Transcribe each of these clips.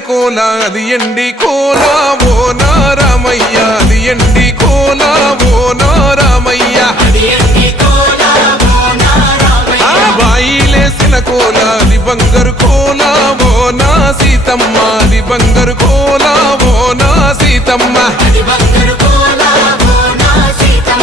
కోల అది ఎండి కోల ఓ నారామయ్య అది ఎండి కోల ఓ నారామయ్య బాయిలేసిన కోల అది బంగారు కోల ఓ నా సీతమ్మ అది బంగారు కోల ఓ నా సీతమ్మ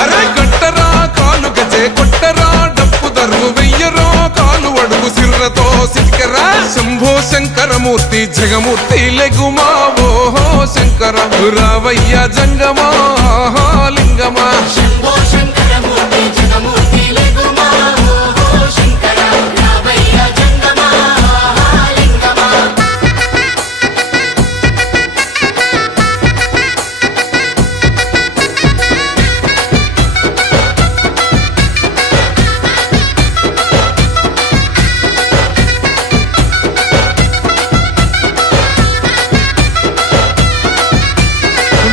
అరే కట్టరా కాలు గజే కొట్టరా డప్పు దరువు వెయ్యరో కాలు అడుగు సిర్రతో సిటికరా శంభో శంకరమూర్తి జగమూర్తి లెగుమా ఓహో శంకర రావయ్య జంగమా లింగమా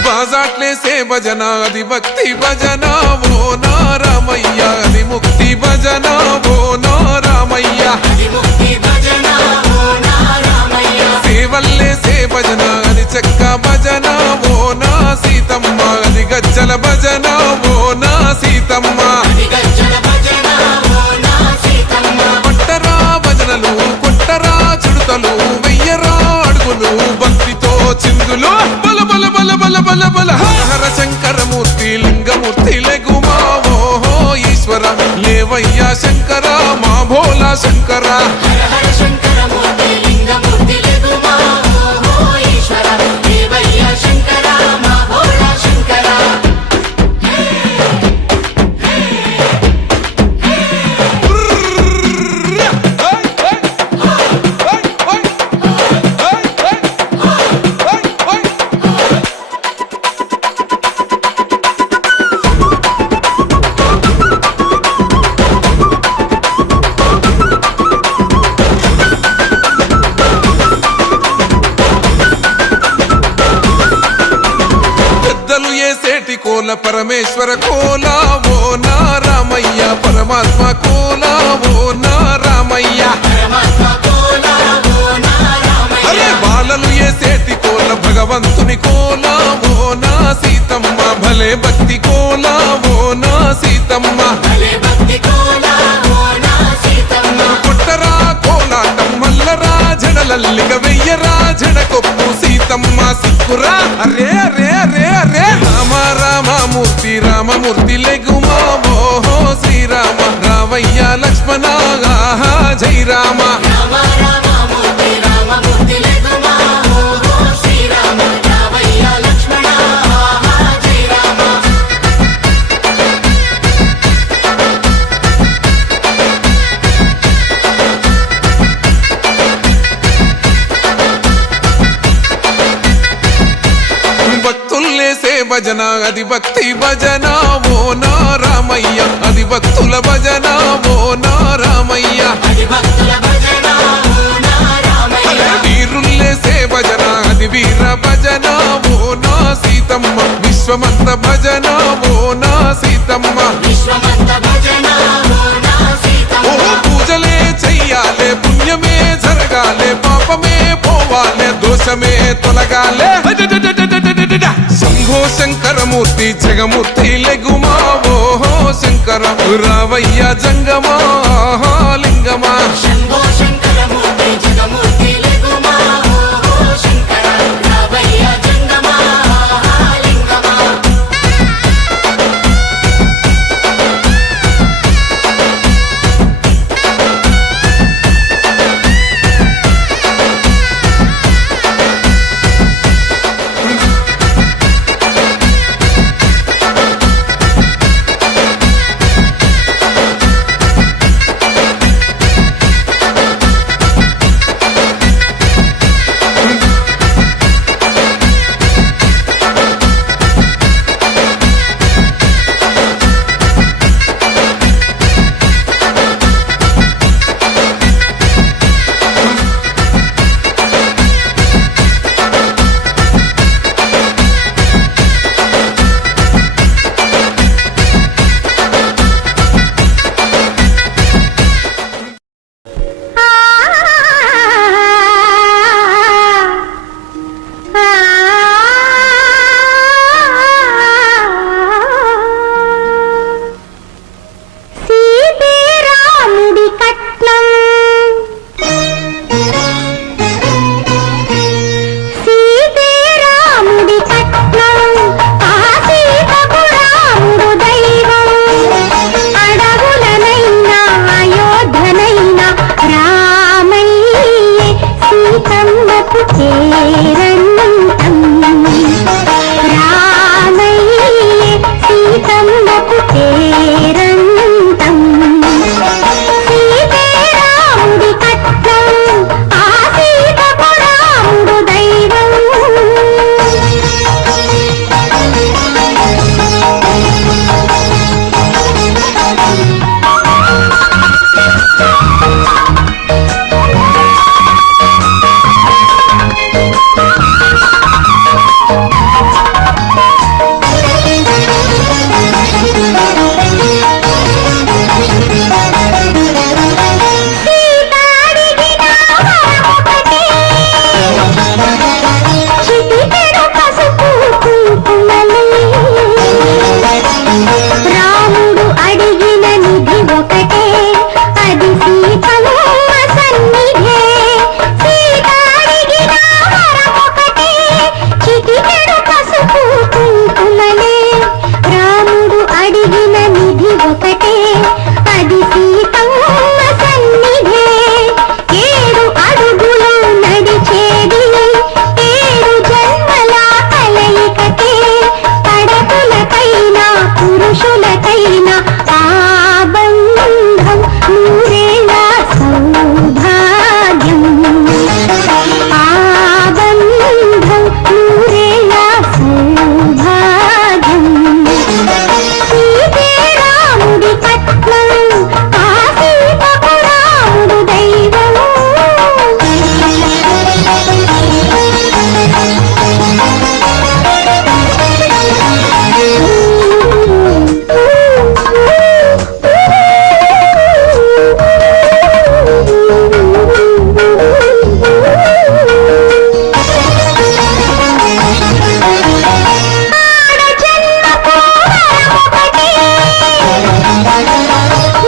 బాజాట్లేసే భజన అది భక్తి భజన ఓ నారామయ్య అది ముక్తి భజన ఓ నారామయ్య సేవల్లేసే భజన అది చెక్క భజన ఓ నా సీతమ్మ అది గజ్జల భజన ఓ నా సీతమ్మ పట్టరా భజనలు కొట్టరా చుడతలు వెయ్యరా అడుగులు భక్తితో చిందులు బల బల బల బల బల బల హర శంకరమూర్తి లింగమూర్తి లెగుమా ఓహో ఈశ్వర లేవయ్యా శంకర మా భోలా శంకర కోల పరమేశ్వర కోల ఓ నారామయ్య పరమాత్మ కోల ఓ నారామయ్య అరే బాలలు ఏసేటి కోల భగవంతుని కోల ఓ నా సీతమ్మ భలే భక్తి కోల ఓ నా సీతమ్మ కొట్టరా కోలాటం మల్లరా జడలల్లిగ వెయ్యరా జడకొప్పు సీతమ్మ సిక్కురా అరే అరే అరే అరే రామమూర్తి రామమూర్తి లెగుమా ఓహో శ్రీరామ రావయ్య లక్ష్మణ జై రామ భజన అది భక్తి భజన ఓ నారామయ్య అది భక్తుల భజన ఓ నారామయ్య వీరుల్లేసే భజన అది వీర భజన ఓ నా సీతమ్మ విశ్వమంత భజన ఓ నా సీతమ్మ ఓ పూజలే చెయ్యాలే పుణ్యమే జరగాలే పాపమే పోవాలే దోషమే తొలగాలే శంభో శంకరమూర్తి జగమూర్తి లెగుమా ఓహో శంకర రావయ్య జంగమా లింగమా ఒకటే అది సీతమ్మ సన్నిధే 7 అడుగులు నడిచేది 7 జన్మల కలయికకే పడతులకైనా పురుషులకైనా ఆ బంధం నూరేళ్ళ సౌభాగ్యం ఆ బంధం నూరేళ్ళ సౌభాగ్యం సీతే రాముడి కట్నం ఆ సీతకు రాముడు దైవం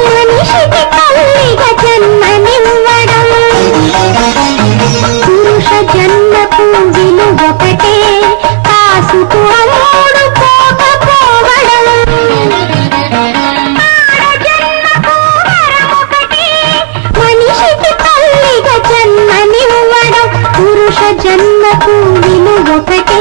మనిషికి తల్లిగా జన్మనివ్వడం పురుష జన్మకు విలువొకటే కాసుకు అమ్ముడు పోకపోవడం మనిషికి తల్లిగా జన్మనివ్వడం పురుష జన్మకు విలువొకటే